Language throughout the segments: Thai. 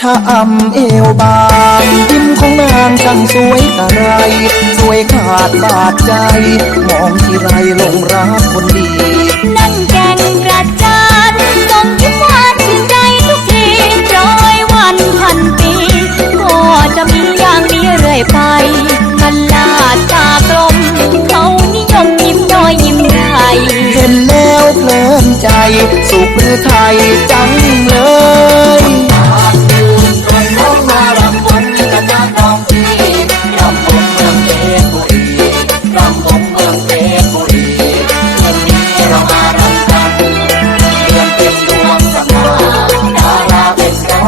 ชะอำเอวบางยิ้มของนางช่างสวยกะไร สวยขาดบาดใจ มองที่ไรลงรักคนดี นั่งแกงกระจานส่งยิ้มหวานชื่นใจทุกทีร้อยวันพันปี ก็จะมีอย่างนี้เรื่อยไปมันลาดตากลม เขานิยมยิ้มน้อยยิ้มใหญ่เห็นแล้วเพลินใจ สุขหรือไทยจังเลย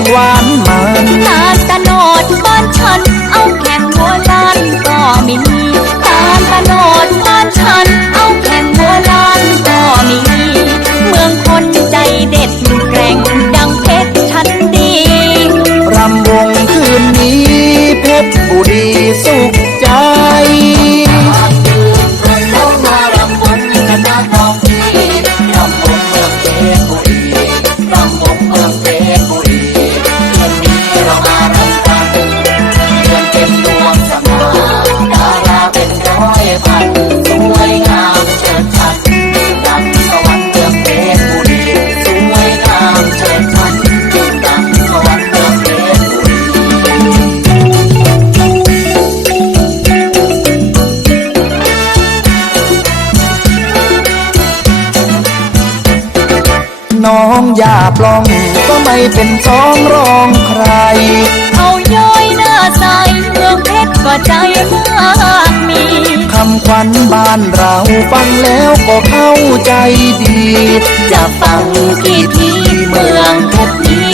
งแดงๆจังหวานมันตาตะโนดบ้านฉัน น้องอย่าปล้อง ก็ไม่เป็นสองรองใคร เอาย้อยหน้าใสเมืองเพชรก็ใจมากมีคำขวัญบ้านเราฟังแล้วก็เข้าใจดี จะฟังกี่ทีเมืองเพชรนี้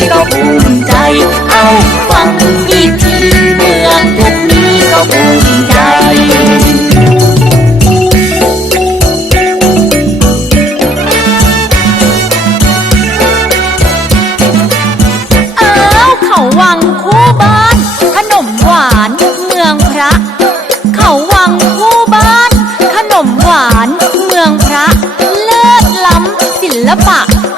爸。